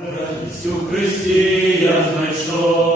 Радість у Христі я знайшов,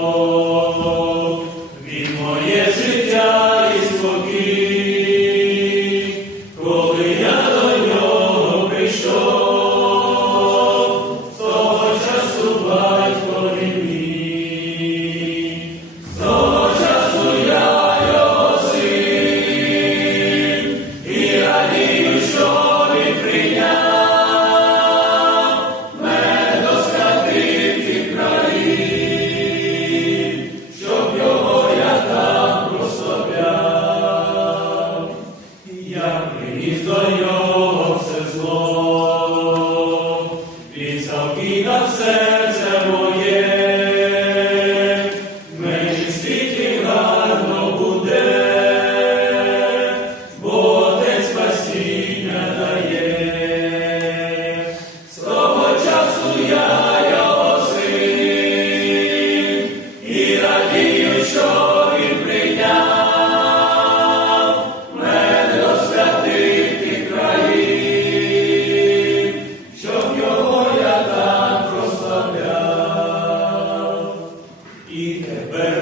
І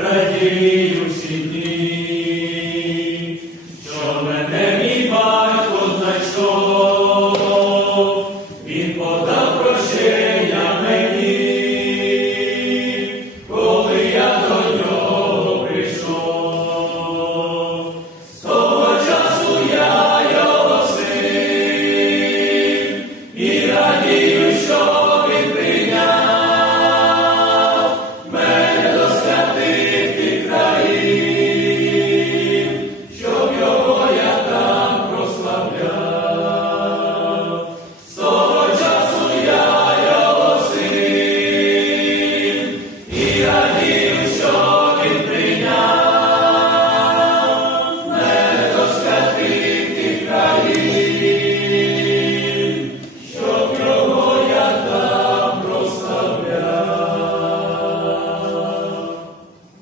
радію